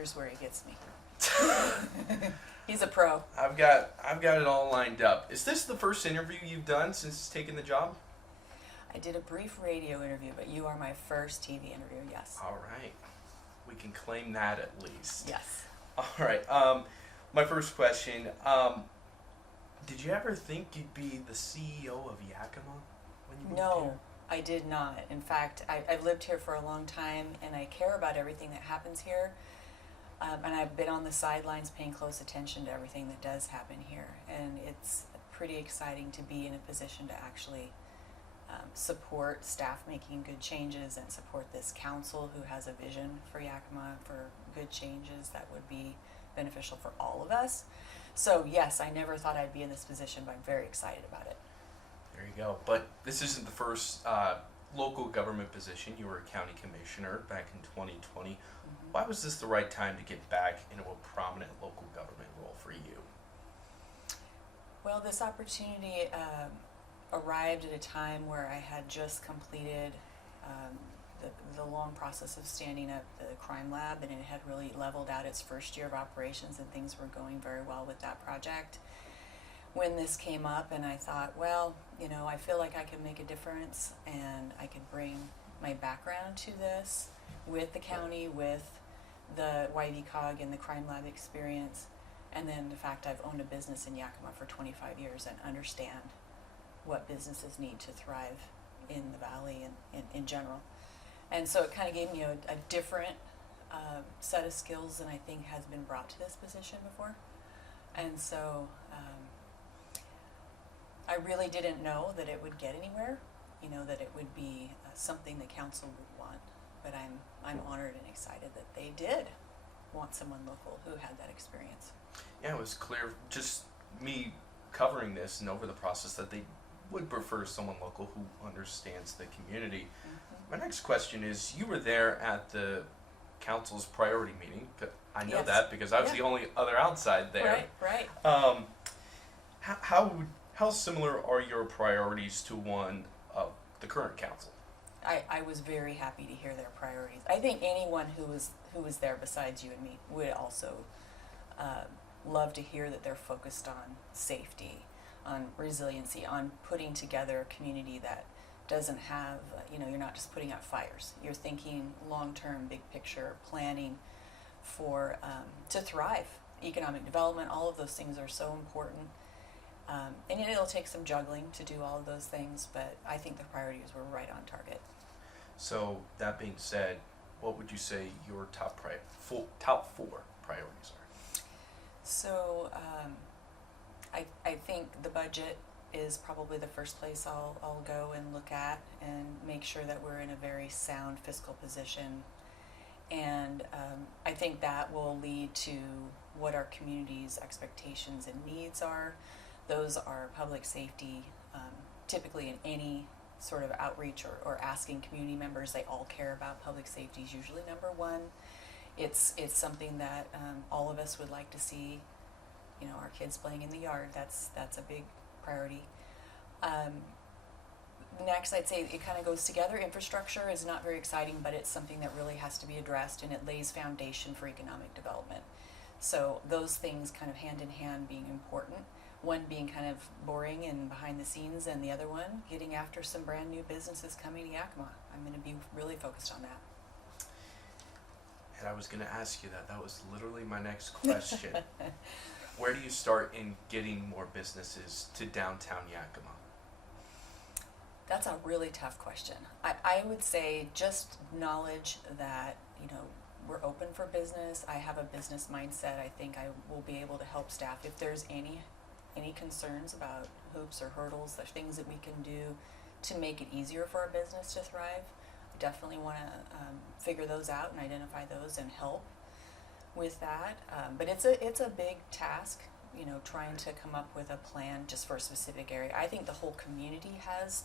Here's where he gets me. He's a pro. I've got it all lined up. Is this the first interview you've done since taking the job? I did a brief radio interview, but you are my first TV interview, yes. All right. We can claim that at least. Yes. All right. My first question, did you ever think you'd be the CEO of Yakima when you moved No, here? I did not. In fact, I've lived here for a long time, and I care about everything that happens here. And I've been on the sidelines paying close attention to everything that does happen here. And it's pretty exciting to be in a position to actually support staff making good changes and support this council who has a vision for Yakima for good changes that would be beneficial for all of us. So yes, I never thought I'd be in this position, but I'm very excited about it. There you go. But this isn't the first local government position. You were a county commissioner back in 2020. Mm-hmm. Why was this the right time to get back into a prominent local government role for you? Well, this opportunity arrived at a time where I had just completed the long process of standing up the crime lab, and it had really leveled out its first year of operations, and things were going very well with that project. When this came up, and I thought, well, I feel like I can make a difference, and I could bring my background to this with the county, with the YVCOG and the crime lab experience, and then the fact I've owned a business in Yakima for 25 years and understand what businesses need to thrive in the valley and in general. And so it kind of gave me a different set of skills than I think has been brought to this position before. And so I really didn't know that it would get anywhere, that it would be something the council would want. But I'm honored and excited that they did want someone local who had that experience. Yeah, it was clear, just me covering this and over the process, that they would prefer someone local who understands the community. Mm-hmm. My next question is, you were there at the council's priority meeting. I know Yes. that because I was Yeah. the only other outside there. Right. How similar are your priorities to one of the current council? I was very happy to hear their priorities. I think anyone who was there besides you and me would also love to hear that they're focused on safety, on resiliency, on putting together a community that doesn't have, you're not just putting out fires. You're thinking long-term, big picture planning for to thrive. Economic development, all of those things are so important. And it'll take some juggling to do all of those things, but I think the priorities were right on target. So that being said, what would you say your top four priorities are? So I think the budget is probably the first place I'll go and look at and make sure that we're in a very sound fiscal position. And I think that will lead to what our community's expectations and needs are. Those are public safety. Typically in any sort of outreach or asking community members, they all care about public safety is usually number one. It's something that all of us would like to see. Our kids playing in the yard, that's a big priority. Next, I'd say it kind of goes together. Infrastructure is not very exciting, but it's something that really has to be addressed, and it lays foundation for economic development. So those things kind of hand in hand being important. One being kind of boring and behind the scenes, and the other one getting after some brand new businesses coming to Yakima. I'm going to be really focused on that. And I was going to ask you that. That was literally my next question. Where do you start in getting more businesses to downtown Yakima? That's a really tough question. I would say just knowledge that, we're open for business. I have a business mindset. I think I will be able to help staff. If there's any concerns about hoops or hurdles, the things that we can do to make it easier for our business to thrive, I definitely want to figure those out and identify those and help with that. But it's a big task, trying to come up with a plan just for a specific area. I think the whole community has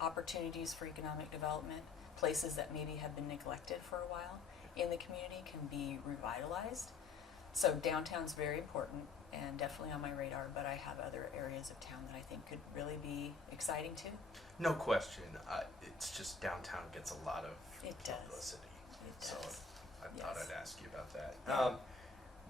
opportunities for economic development. Places that maybe have been neglected for a while in the community can be revitalized. So downtown's very important and definitely on my radar, but I have other areas of town that I think could really be exciting too. No question. It's just downtown gets a lot of It does. publicity. It So does. I thought Yes. I'd ask you about that. Yeah.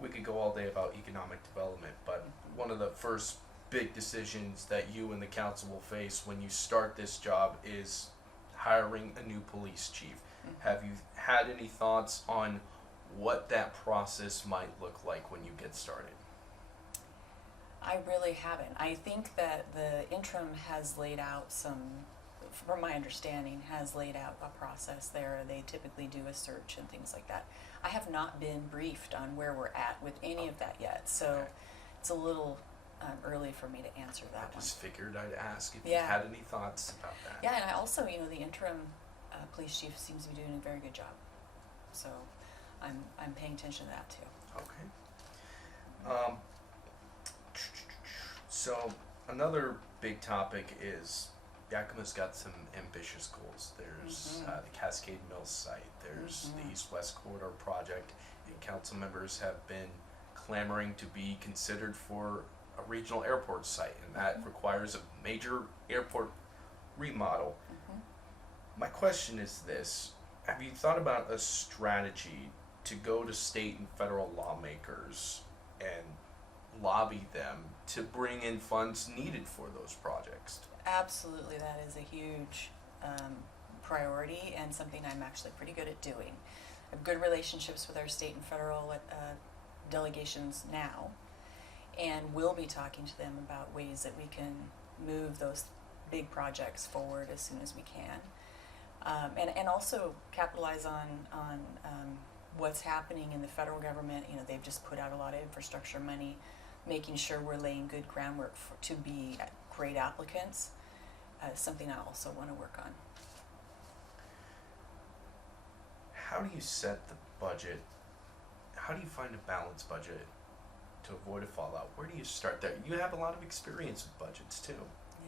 We could go all day about economic development, but one of the first big decisions that you and the council will face when you start this job is hiring a new police chief. Have you had any thoughts on what that process might look like when you get started? I really haven't. I think that the interim has laid out some, from my understanding, has laid out a process there. They typically do a search and things like that. I have not been briefed on where we're at with any of that yet, so Okay. it's a little early for me to answer that I one. just figured I'd ask if Yeah. you had any thoughts about that. Yeah, and I also, the interim police chief seems to be doing a very good job, so I'm paying attention to that too. Okay. So another big topic is Yakima's got some ambitious goals. There's the Cascade Mills site. There's the East-West Corridor project. And council members have been clamoring to be considered for a regional airport site, and that requires a major airport remodel. My question is this: have you thought about a strategy to go to state and federal lawmakers and lobby them to bring in funds needed for those projects? Absolutely, that is a huge priority and something I'm actually pretty good at doing. I have good relationships with our state and federal delegations now, and we'll be talking to them about ways that we can move those big projects forward as soon as we can. And also capitalize on what's happening in the federal government. They've just put out a lot of infrastructure money, making sure we're laying good groundwork to be great applicants. Something I also want to work on. How do you set the budget? How do you find a balanced budget to avoid a fallout? Where do you start there? You have a lot of experience with budgets too.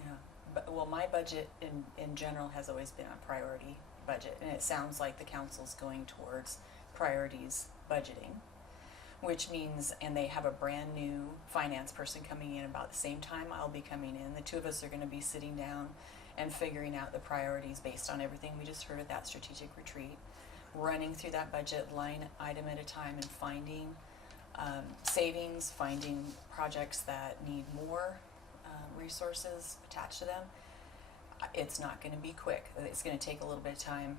Yeah, but my budget in general has always been a priority budget, and it sounds like the council's going towards priorities budgeting, which means, and they have a brand new finance person coming in about the same time I'll be coming in. The two of us are going to be sitting down and figuring out the priorities based on everything we just heard at that strategic retreat, running through that budget line item at a time and finding savings, finding projects that need more resources attached to them. It's not going to be quick. It's going to take a little bit of time.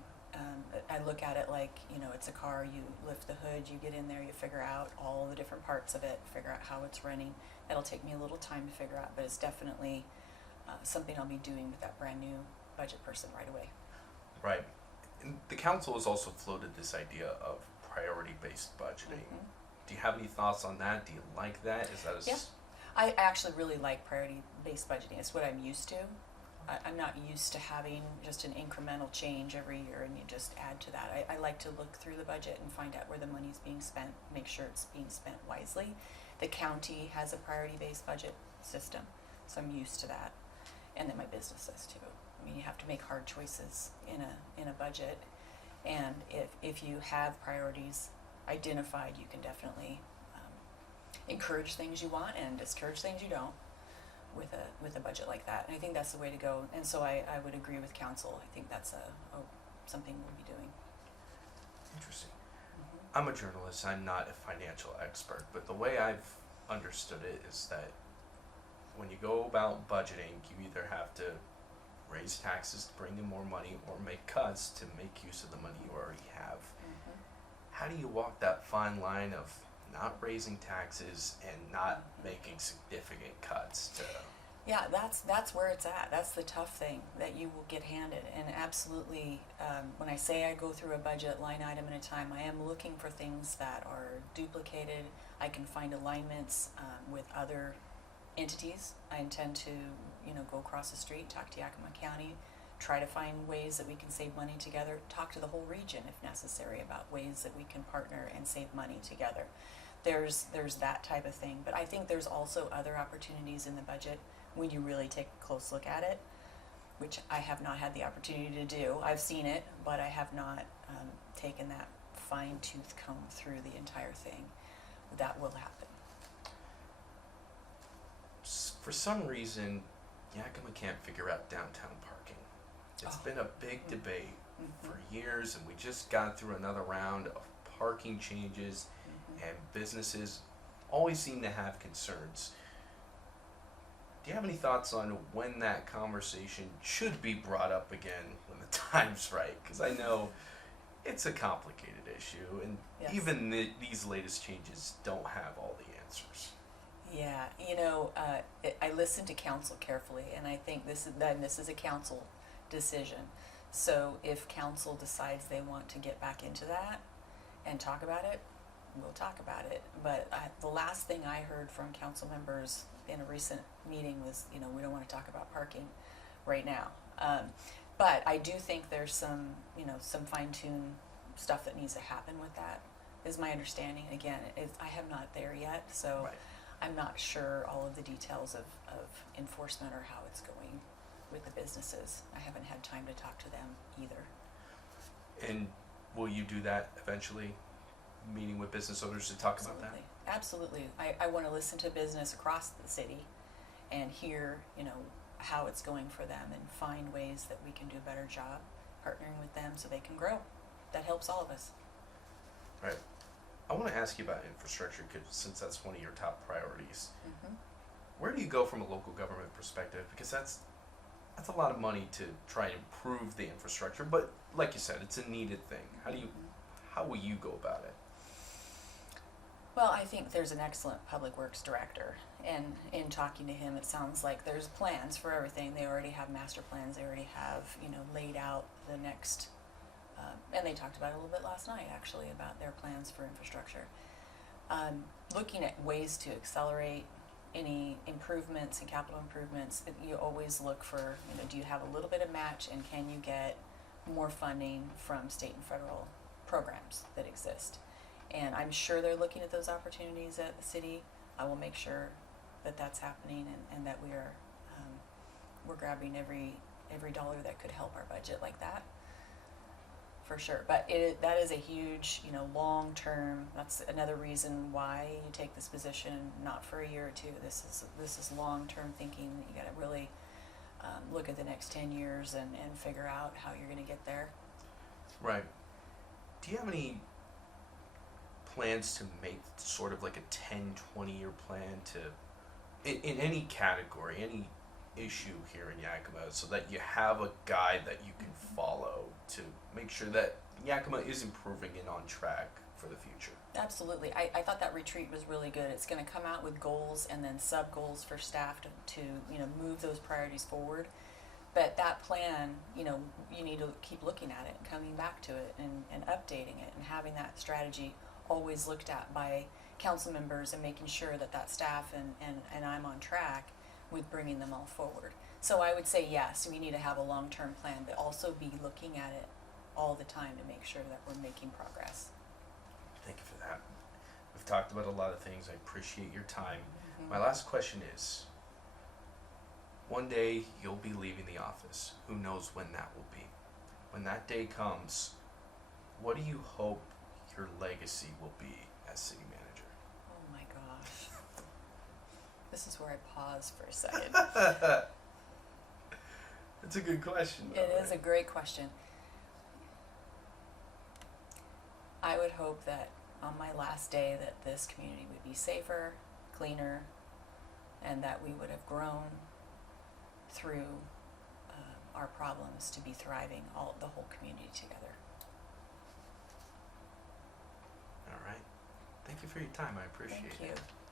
I look at it like, it's a car. You lift the hood, you get in there, you figure out all the different parts of it, figure out how it's running. That'll take me a little time to figure out, but it's definitely something I'll be doing with that brand new budget person right away. Right. And the council has also floated this idea of priority-based budgeting. Do you have any thoughts on that? Do you like that? Is that Yeah. I actually really like priority-based budgeting. It's what I'm used to. I'm not used to having just an incremental change every year and you just add to that. I like to look through the budget and find out where the money's being spent, make sure it's being spent wisely. The county has a priority-based budget system, so I'm used to that. And then my business does too. I mean, you have to make hard choices in a budget, and if you have priorities identified, you can definitely encourage things you want and discourage things you don't with a budget like that. And I think that's the way to go. And so I would agree with council. I think that's something we'll be doing. Interesting. I'm a journalist. I'm not a financial expert, but the way I've understood it is that when you go about budgeting, you either have to raise taxes to bring in more money or make cuts to make use of the money you already have. How do you walk that fine line of not raising taxes and not making significant cuts to... Yeah, that's where it's at. That's the tough thing that you will get handed. And absolutely, when I say I go through a budget line item at a time, I am looking for things that are duplicated. I can find alignments with other entities. I intend to, go across the street, talk to Yakima County, try to find ways that we can save money together, talk to the whole region if necessary about ways that we can partner and save money together. There's that type of thing. But I think there's also other opportunities in the budget when you really take a close look at it, which I have not had the opportunity to do. I've seen it, but I have not taken that fine-tooth comb through the entire thing. That will happen. For some reason, Yakima can't figure out downtown parking. It's been a big debate for years, and we just got through another round of parking changes, Mhm. and businesses always seem to have concerns. Do you have any thoughts on when that conversation should be brought up again when the time's right? Because I know it's a complicated issue, and Yes. even these latest changes don't have all the answers. Yeah, I listen to council carefully, and I think this is a council decision. So if council decides they want to get back into that and talk about it, we'll talk about it. But the last thing I heard from council members in a recent meeting was, we don't want to talk about parking right now. But I do think there's some fine-tune stuff that needs to happen with that, is my understanding. Again, I am not there yet, so Right. I'm not sure all of the details of enforcement or how it's going with the businesses. I haven't had time to talk to them either. And will you do that eventually? Meeting with business owners to talk about that? Absolutely. I want to listen to business across the city and hear, how it's going for them and find ways that we can do a better job partnering with them so they can grow. That helps all of us. Right. I want to ask you about infrastructure, 'cause since that's one of your top priorities. Mm-hmm. Where do you go from a local government perspective? Because that's a lot of money to try and improve the infrastructure, but like you said, it's a needed thing. How will you go about it? Well, I think there's an excellent public works director, and in talking to him, it sounds like there's plans for everything. They already have master plans. They already have, laid out the next, and they talked about it a little bit last night, actually, about their plans for infrastructure. Looking at ways to accelerate any improvements and capital improvements, you always look for, do you have a little bit of match, and can you get more funding from state and federal programs that exist? And I'm sure they're looking at those opportunities at the city. I will make sure that that's happening, and that we're grabbing every dollar that could help our budget like that, for sure. But that is a huge, long term. That's another reason why you take this position, not for a year or two. This is long term thinking. You got to really look at the next 10 years and figure out how you're going to get there. Right. Do you have any plans to make sort of like a 10-20 year plan to in any category, any issue here in Yakima, so that you have a guide that you can follow to make sure that Yakima is improving and on track for the future? Absolutely. I thought that retreat was really good. It's going to come out with goals and then sub goals for staff to move those priorities forward. But that plan, you need to keep looking at it and coming back to it and updating it, and having that strategy always looked at by council members, and making sure that staff and I'm on track with bringing them all forward. So I would say yes, we need to have a long-term plan, but also be looking at it all the time to make sure that we're making progress. Thank you for that. We've talked about a lot of things. I appreciate your time. Mm-hmm. My last question is, one day you'll be leaving the office. Who knows when that will be? When that day comes, what do you hope your legacy will be as city manager? Oh my gosh. This is where I pause for a second. That's a good question, though, It is a right? great question. I would hope that on my last day that this community would be safer, cleaner, and that we would have grown through our problems to be thriving, the whole community together. All right. Thank you for your time. I appreciate Thank it. you.